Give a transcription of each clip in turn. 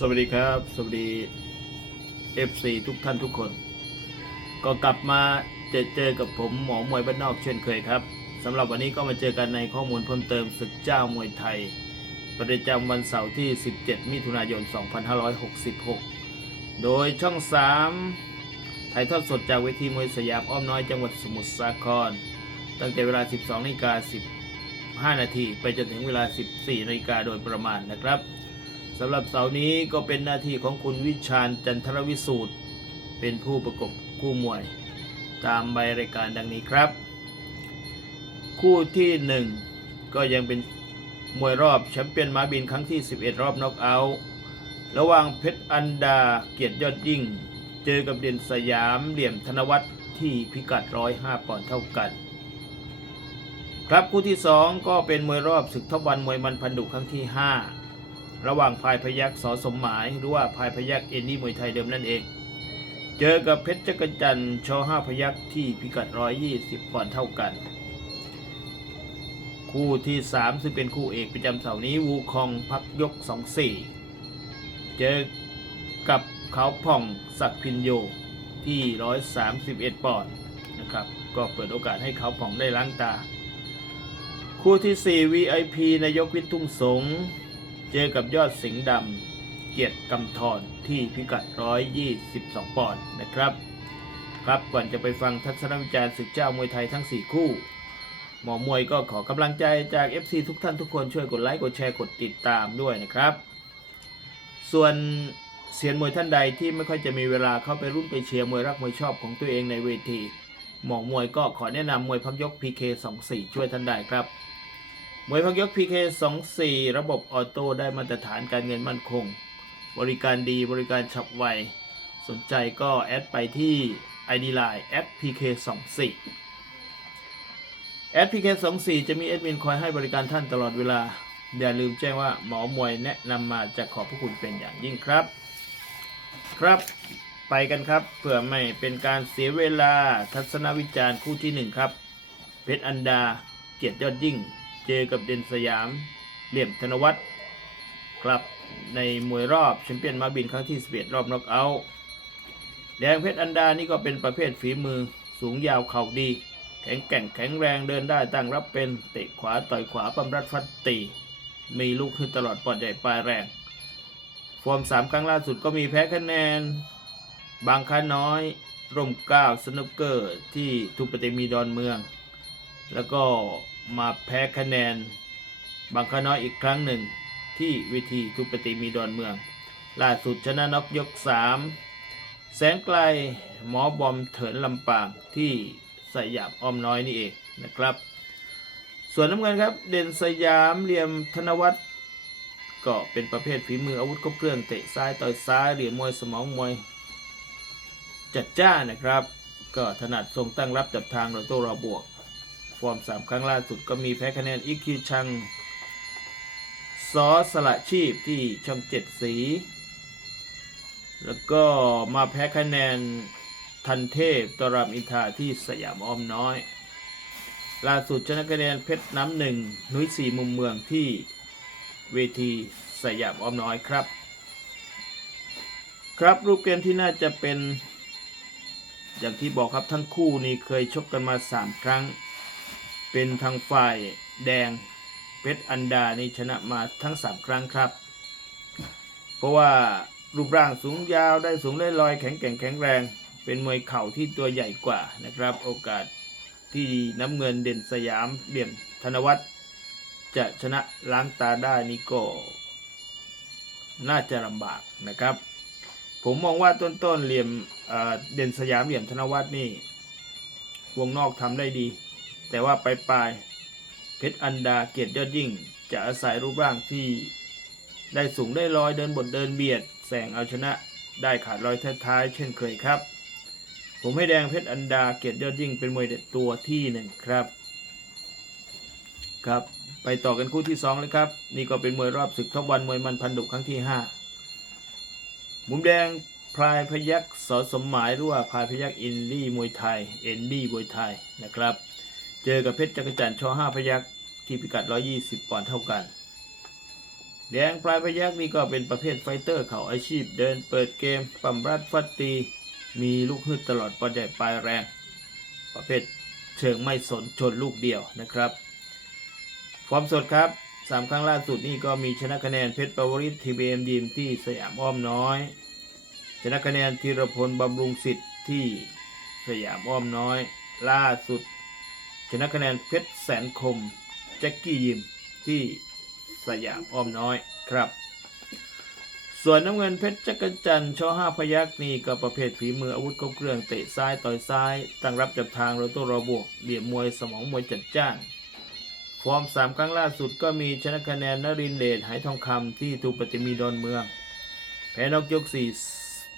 สวัสดีครับ สวัสดี FC ทุกท่านทุกคน ก็กลับมาเจอเจอกับผมหมอมวยบ้านนอกเช่นเคยครับสำหรับวันนี้ก็มาเจอกันในข้อมูลเพิ่มเติมศึกเจ้ามวยไทย ประจำวันเสาร์ที่ 17 มิถุนายน 2566 โดยช่อง 3 ถ่ายทอดสดจากเวทีมวยสยามอ้อมน้อยจังหวัดสมุทรสาคร ตั้งแต่เวลา 12นาฬิกา15 นาทีไปจนถึงเวลา 14นาฬิกาโดยประมาณนะครับ สำหรับเสาร์นี้ก็เป็นหน้าที่ของคุณวิชาญจันทรวิสูตร เป็นผู้ประกบคู่มวย ตามใบรายการดังนี้ครับ คู่ที่ 1 ก็ยังเป็นมวยรอบแชมเปี้ยนม้าบินครั้งที่ 11 รอบน็อกเอาท์ระหว่างเพชรอันดาเกียรติยอดยิ่ง เจอกับเด่นสยามเหลี่ยมธนวัฒน์ที่พิกัด 105ปอนด์เท่ากัน ครับคู่ที่ 2 ก็เป็นมวยรอบศึกทบวันมวยมันพันดุครั้งที่ 5 ระหว่างพายพยักสอสมหมาย หรือว่าพายพยักเอ็นดี้มวยไทยเดิมนั่นเอง เจอกับเพชรจักรจันทร์ชอห้าพยักที่พิกัด 120ปอนด์เท่ากัน คู่ที่3ซึ่งเป็นคู่เอกประจำเสาร์นี้วูคองพักยก 24 เจอกับเขาผ่องศักพินโยที่ 131 ปอนด์นะครับ ก็เปิดโอกาสให้เขาผ่องได้ล้างตา คู่ที่ 4 VIP นายกวิทย์ทุ่งสงฆ์ เจอกับยอดสิงห์ดำเกียรติกำธรที่พิกัด 122 ปอนด์นะครับ ครับก่อนจะไปฟังทัศนวิจารณ์ศึกเจ้ามวยไทยทั้ง 4 คู่ หมอมวยก็ขอกำลังใจจาก FC ทุกท่านทุกคนช่วยกดไลค์กดแชร์กดติดตามด้วยนะครับ ส่วนเซียนมวยท่านใดที่ไม่ค่อยจะมีเวลาเข้าไปรุ่นไปเชียร์มวยรักมวยชอบของตัวเองในเวทีหมอมวยก็ขอแนะนำมวยพักยก PK 24 ช่วยท่านได้ครับ มวยพักยก PK 24 ระบบออโต้ได้มาตรฐานการเงินมั่นคง บริการดีบริการฉับไว สนใจก็แอดไปที่ ID Line PK 24แอด PK 24จะมีแอดมินคอยให้บริการท่านตลอดเวลา อย่าลืมแจ้งว่าหมอมวยแนะนำมาจะขอบพระคุณเป็นอย่างยิ่งครับ ครับไปกันครับเพื่อไม่เป็นการเสียเวลาทัศนวิจารณ์คู่ที่หนึ่งครับ เพชรอันดาเกียรติยอดยิ่ง เจอกับเด่นสยาม เหลี่ยมธนวัฒน์ครับในมวยรอบแชมเปี้ยนมาบินครั้งที่11รอบน็อกเอาท์แดงเพชรอันดานี่ก็เป็นประเภทฝีมือสูงยาวเข่าดี แข็งแกร่งแข็งแรงเดินได้ตั้งรับเป็นเตะขวาต่อยขวาปั้มรัดฟัดตี มีลูกขึ้นตลอดปอดใหญ่ปลายแรง ฟอร์มสามครั้งล่าสุดก็มีแพ้คะแนน บางค้าน้อย ร่มเก้าสนุกเกอร์ที่ทุปเตมีดอนเมือง แล้วก็ มาแพ้คะแนนบางคน้อยอีกครั้งหนึ่งที่วิธีทุปเตมีดอนเมือง ล่าสุดชนะน็อกยก 3 แสงไกลหมอบอมเถินลำปางที่สยามอ้อมน้อยนี่เองนะครับ ส่วนน้ำเงินครับเด่นสยามเหลี่ยมธนวัฒน์ก็เป็นประเภทฝีมืออาวุธครบเครื่องเตะซ้ายต่อยซ้ายเหลี่ยมมวยสมองมวย จัดจ้านนะครับ ก็ถนัดทรงตั้งรับจับทางโดยโต้รอบวก ฟอร์มสามครั้งล่าสุดก็มีแพ้คะแนนอีคิวชังซอสละชีพที่ช่องเจ็ดสี แล้วก็มาแพ้คะแนนทันเทพตรามอินทาที่สยามอ้อมน้อย ล่าสุดชนะคะแนนเพชรน้ำหนึ่งนุ้ยสีมุมเมืองที่เวทีสยามอ้อมน้อยครับ ครับรูปเกมที่น่าจะเป็น อย่างที่บอกครับทั้งคู่นี้เคยชกกันมา 3 ครั้ง เป็นทางฝ่ายแดงเพชรอันดานี่ชนะมาทั้ง 3 ครั้งครับ เพราะว่ารูปร่างสูงยาวได้สูงได้ลอยแข็งแกร่งแข็งแรง เป็นมวยเข่าที่ตัวใหญ่กว่านะครับ โอกาสที่น้ำเงินเด่นสยามเหลี่ยมธนวัฒน์จะชนะล้างตาได้นี่ก็น่าจะลำบากนะครับ ผมมองว่าต้นๆเหลี่ยมเอ่อเด่นสยามเหลี่ยมธนวัฒน์นี่วงนอกทำได้ดี แต่ว่าปลายปลายเพชรอันดาเกียรติยอดยิ่ง จะอาศัยรูปร่างที่ได้สูงได้ลอยเดินบทเดินเบียด แสงเอาชนะได้ขาดลอยท้ายๆเช่นเคยครับ ผมให้แดงเพชรอันดาเกียรติยอดยิ่งเป็นมวยเด็ดตัวที่หนึ่งครับ ครับไปต่อกันคู่ที่สองเลยครับ นี่ก็เป็นมวยรอบศึกทบวันมวยมันพันดุครั้งที่ห้ามุมแดงพลายพยักสอสมหมายหรือว่าพลายพยักอินดี้มวยไทยเอ็นดี้มวยไทยนะครับ เจอกับเพชรจักรจันทร์ชอห้าพยักที่พิกัด 120 ปอนด์เท่ากัน แดงปลายพยักนี่ก็เป็นประเภทไฟเตอร์เขาอาชีพเดินเปิดเกมปั๊มรัดฟัดตี มีลูกฮึดตลอดปลายใหญ่ปลายแรง ประเภทเชิงไม่สนชนลูกเดียวนะครับความสดครับสามครั้งล่าสุดนี่ก็มีชนะคะแนนเพชรปวริศทีบีเอ็มดีมที่สยามอ้อมน้อย ชนะคะแนนธีรพลบำรุงสิทธิ์ที่สยามอ้อมน้อย ล่าสุด ชนะคะแนนเพชรแสนคม แจ็คกี้ยิมที่สยามอ้อมน้อยครับ ส่วนน้ำเงินเพชรจักรจันทร์ช่อห้าพยักนี่ก็ประเภทฝีมืออาวุธครบเครื่องเตะซ้ายต่อยซ้าย ตั้งรับจับทางรถตัวรอบวกเหลี่ยมมวยสมองมวยจัดจ้านฟอร์มสามครั้งล่าสุดก็มีชนะคะแนนนรินเดชหายทองคำที่ทูปฏิมีดอนเมือง แพ้นอกยกสี่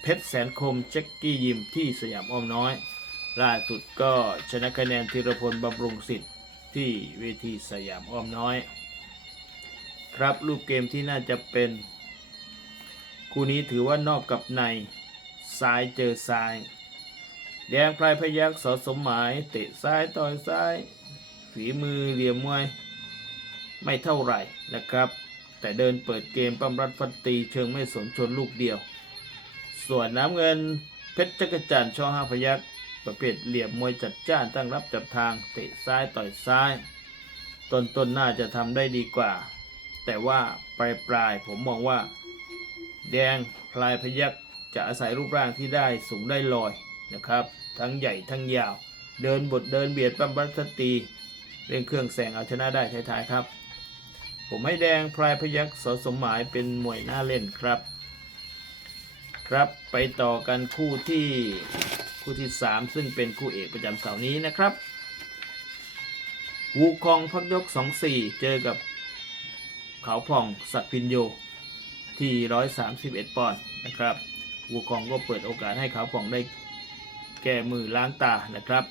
เพชรแสนคมแจ็คกี้ยิมที่สยามอ้อมน้อย ล่าสุดก็ชนะคะแนนธีรพลบำรุงสิทธิ์ที่เวทีสยามอ้อมน้อย ครับรูปเกมที่น่าจะเป็น คู่นี้ถือว่านอกกับในซ้ายเจอซ้าย แดงพลายพยักสอสมหมาย เตะซ้ายต่อยซ้าย ฝีมือเหลี่ยมมวย ไม่เท่าไหร่นะครับ แต่เดินเปิดเกมปั้มรัดฟันตีเชิงไม่สนชนลูกเดียว ส่วนน้ำเงินเพชรจักรจันทร์ช่อห้าพยักษ ประเภทเหลี่ยมมวยจัดจ้านตั้งรับจับทางเตะซ้ายต่อยซ้าย ต้นตนน่าจะทำได้ดีกว่า แต่ว่าปลายปลายผมมองว่า แดงพลายพยักจะอาศัยรูปร่างที่ได้สูงได้ลอยนะครับ ทั้งใหญ่ทั้งยาว เดินบทเดินเบียดปั้มรัดฟันตีเร่งเครื่องแซงเอาชนะได้ท้ายๆครับ ผมให้แดงพลายพยักสอสมหมายเป็นมวยหน้าเล่นครับ ครับไปต่อกันคู่ที่ คู่ที่ 3 ซึ่งเป็นคู่เอกประจำเสาร์นี้นะครับวูคองพักยก 2-4 เจอกับเขาผ่องสักพินโยที่ 131 ปอนด์นะครับวูคองก็เปิดโอกาสให้เขาผ่องได้แก้มือล้างตานะครับ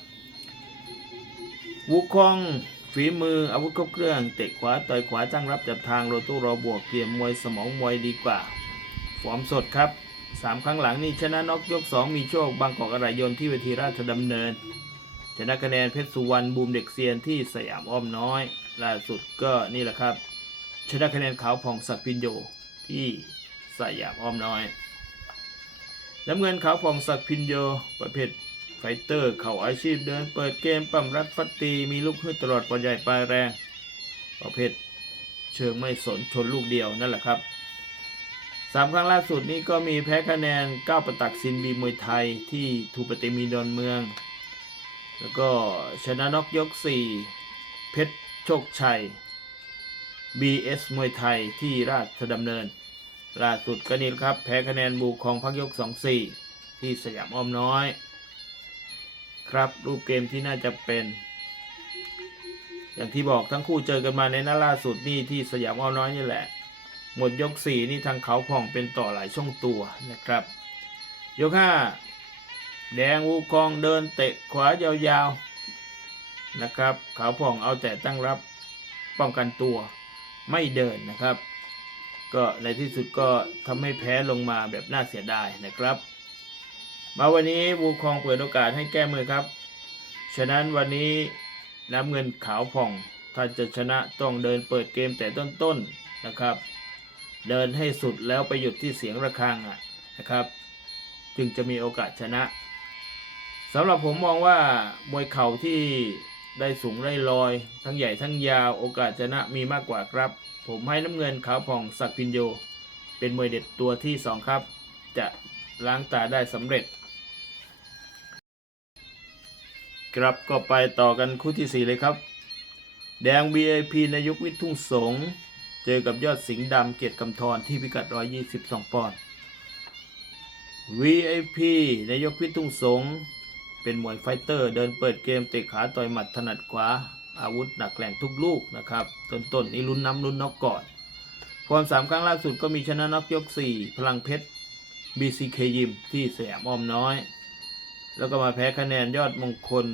วูคองฝีมืออาวุธครบเครื่องเตะขวาต่อยขวาตั้งรับจับทางโรตู้รอบวกเกียมมวยสมองมวยดีกว่า ฟอร์มสดครับ สามครั้งหลังนี่ชนะน็อกยก2มีโชคบางกอกอรายยนที่เวทีราชดำเนิน ชนะคะแนนเพชรสุวรรณบูมเด็กเซียนที่สยามอ้อมน้อย ล่าสุดก็นี่แหละครับ ชนะคะแนนขาวผ่องศักดิ์พินโยที่สยามอ้อมน้อยน้ำเงินขาวผ่องศักดิ์พินโยประเภทไฟเตอร์เข่าอาชีพเดินเปิดเกมปั๊มรัดฟัดตีมีลูกฮึดตลอดปลายใหญ่ปลายแรง ประเภทเชิงไม่สนชนลูกเดียวนั่นแหละครับ สามครั้งล่าสุดนี้ก็มีแพ้คะแนนก้าวประตักซินบีมวยไทยที่ทูปฏิมีดอนเมือง แล้วก็ชนะน็อกยก 4 เพชรโชคชัย BS มวยไทยที่ราชดำเนิน ล่าสุดก็นี่ครับ แพ้คะแนนบุกของพักยก 2-4 ที่สยามอ้อมน้อย ครับรูปเกมที่น่าจะเป็น อย่างที่บอกทั้งคู่เจอกันมาในนัดล่าสุดนี่ที่สยามอ้อมน้อยนี่แหละ หมดยกสี่นี่ทางเขาผ่องเป็นต่อหลายช่องตัวนะครับ ยกห้าแดงวูคองเดินเตะขวายาวๆนะครับเขาผ่องเอาแต่ตั้งรับป้องกันตัวไม่เดินนะครับ ก็ในที่สุดก็ทำให้แพ้ลงมาแบบน่าเสียดายนะครับ มาวันนี้วูคองเปิดโอกาสให้แก้มือครับ ฉะนั้นวันนี้น้ำเงินขาวผ่อง ถ้าจะชนะต้องเดินเปิดเกมแต่ต้นๆนะครับ เดินให้สุดแล้วไปหยุดที่เสียงระฆังอะนะครับ จึงจะมีโอกาสชนะสำหรับผมมองว่ามวยเข่าที่ได้สูงได้ลอย ทั้งใหญ่ทั้งยาวโอกาสชนะมีมากกว่าครับ ผมให้น้ำเงินขาวผ่องสักพินโย เป็นมวยเด็ดตัวที่สองครับ จะล้างตาได้สำเร็จ ครับก็ไปต่อกันคู่ที่สี่เลยครับ แดง VIP ในยุควิทุ่งสง เจอกับยอดสิงห์ดำเกียรติกำธรที่พิกัด 122 ปอนด์ VIP ในยกพิทุงสงเป็นมวยไฟเตอร์ เดินเปิดเกมเตะขาต่อยหมัดถนัดขวา อาวุธหนักแรงทุกลูกนะครับ ต้นๆนี่ลุ้นน้ำลุ้นนอกก่อนความสามครั้งล่าสุดก็มีชนะน็อกยก 4 พลังเพชร BCK ยิมที่สยามอ้อมน้อย แล้วก็มาแพ้คะแนนยอดมงคล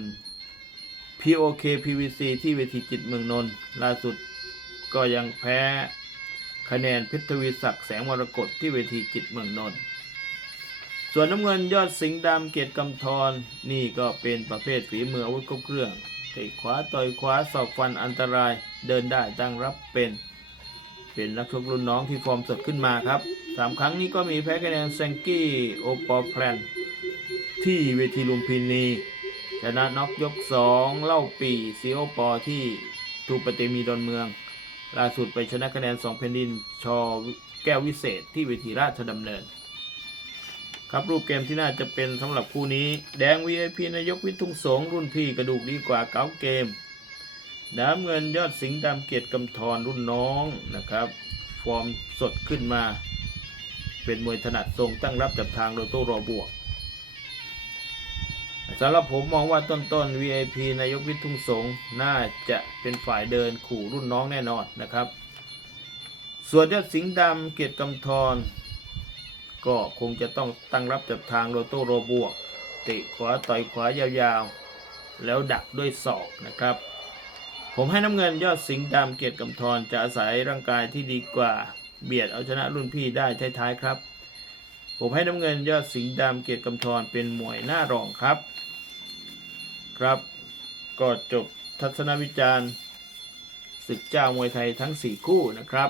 POK PVC ที่เวทีจิตเมืองนนท์ล่าสุด ก็ยังแพ้คะแนนพชรทวีศักดิ์แสงมรกตที่เวทีจิตเมืองนนท์ส่วนน้ำเงินยอดสิงห์ดำเกียรติกำธรนี่ก็เป็นประเภทฝีมืออาวุธครบเครื่องเตะขวาต่อยขวาสอกฟันอันตรายเดินได้ตั้งรับเป็น เป็นนักชกรุ่นน้องที่ฟอร์มสดขึ้นมาครับสามครั้งนี้ก็มีแพ้คะแนนแซงกี้โอปอแพลนที่เวทีลุมพินีชนะน็อกยกสองเล่าปีซีโอปอที่ทูปเตมีดอนเมือง ล่าสุดไปชนะคะแนนสองแผ่นดินชอแก้ววิเศษที่เวทีราชดำเนิน ครับรูปเกมที่น่าจะเป็นสำหรับคู่นี้ แดง VIP นายกวิทุงสงรุ่นพี่กระดูกดีกว่าเก้าเกมน้ำเงินยอดสิงห์ดำเกียรติกำธรรุ่นน้องนะครับ ฟอร์มสดขึ้นมา เป็นมวยถนัดทรงตั้งรับจับทางโดยโต้รอบวก สำหรับผมมองว่าต้นๆ VIP นายกวิทุงสงฆ์น่าจะเป็นฝ่ายเดินขู่รุ่นน้องแน่นอนนะครับ ส่วนยอดสิงห์ดำเกียรติกำธรก็คงจะต้องตั้งรับจับทางโรโต้โรบวกเตะขวาต่อยขวายาวๆ แล้วดักด้วยศอกนะครับ ผมให้น้ำเงินยอดสิงห์ดำเกียรติกำธรจะอาศัยร่างกายที่ดีกว่าเบียดเอาชนะรุ่นพี่ได้ท้ายๆครับ ผมให้น้ำเงินยอดสิงห์ดำเกียรติกำธรเป็นมวยหน้ารองครับ ครับ ก็จบทัศนวิจารณ์ศึกเจ้ามวยไทยทั้ง 4 คู่นะครับ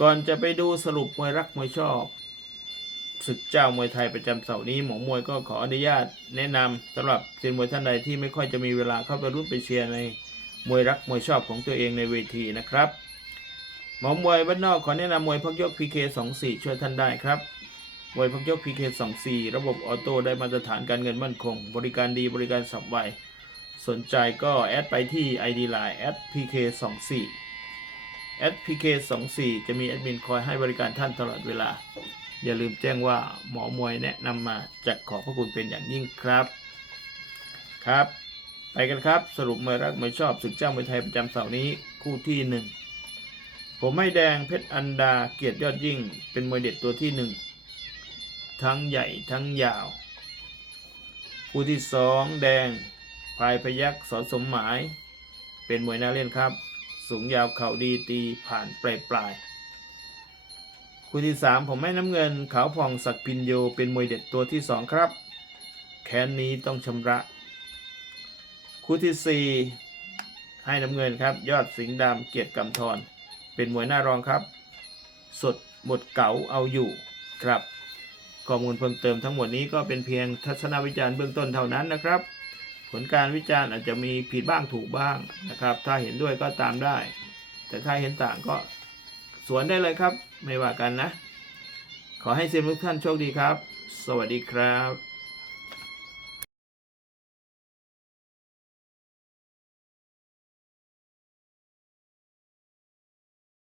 ก่อนจะไปดูสรุปมวยรักมวยชอบศึกเจ้ามวยไทยประจำเสาร์นี้หมอมวยก็ขออนุญาตแนะนำสำหรับเซียนมวยท่านใดที่ไม่ค่อยจะมีเวลาเข้าไปรุ่นไปเชียร์ในมวยรักมวยชอบของตัวเองในเวทีนะครับหมอมวยบ้านนอกขอแนะนำมวยพักยก PK24 ช่วยท่านได้ครับ มวยพักยก PK24 ระบบออโต้ได้มาตรฐานการเงินมั่นคง บริการดีบริการสับไว สนใจก็แอดไปที่ ID Line @pk24 @pk24 จะมีแอดมินคอยให้บริการท่านตลอดเวลา อย่าลืมแจ้งว่าหมอมวยแนะนำมาจะขอบพระคุณเป็นอย่างยิ่งครับครับ ไปกันครับสรุปมวยรักมวยชอบศึกเจ้ามวยไทยประจำเสาร์นี้คู่ที่หนึ่งผมให้แดงเพชรอันดาเกียรติยอดยิ่ง เป็นมวยเด็ดตัวที่หนึ่ง ทั้งใหญ่ทั้งยาว คู่ที่สองแดงพายพยักสอนสมหมาย เป็นมวยน่าเล่นครับ สูงยาวเข่าดีตีผ่านปลายปลายคู่ที่สามผมให้น้ำเงินขาวผ่องศักพินโยเป็นมวยเด็ดตัวที่สองครับ แค้นนี้ต้องชำระ คู่ที่สี่ให้น้ำเงินครับ ยอดสิงห์ดำเกียรติกำธรเป็นมวยหน้ารองครับ สดหมดเก๋าเอาอยู่ครับ ข้อมูลเพิ่มเติมทั้งหมดนี้ก็เป็นเพียงทัศนวิจารณ์เบื้องต้นเท่านั้นนะครับ ผลการวิจารณ์อาจจะมีผิดบ้างถูกบ้างนะครับ ถ้าเห็นด้วยก็ตามได้ แต่ถ้าเห็นต่างก็สวนได้เลยครับ ไม่ว่ากันนะ ขอให้เซียนทุกท่านโชคดีครับ สวัสดีครับ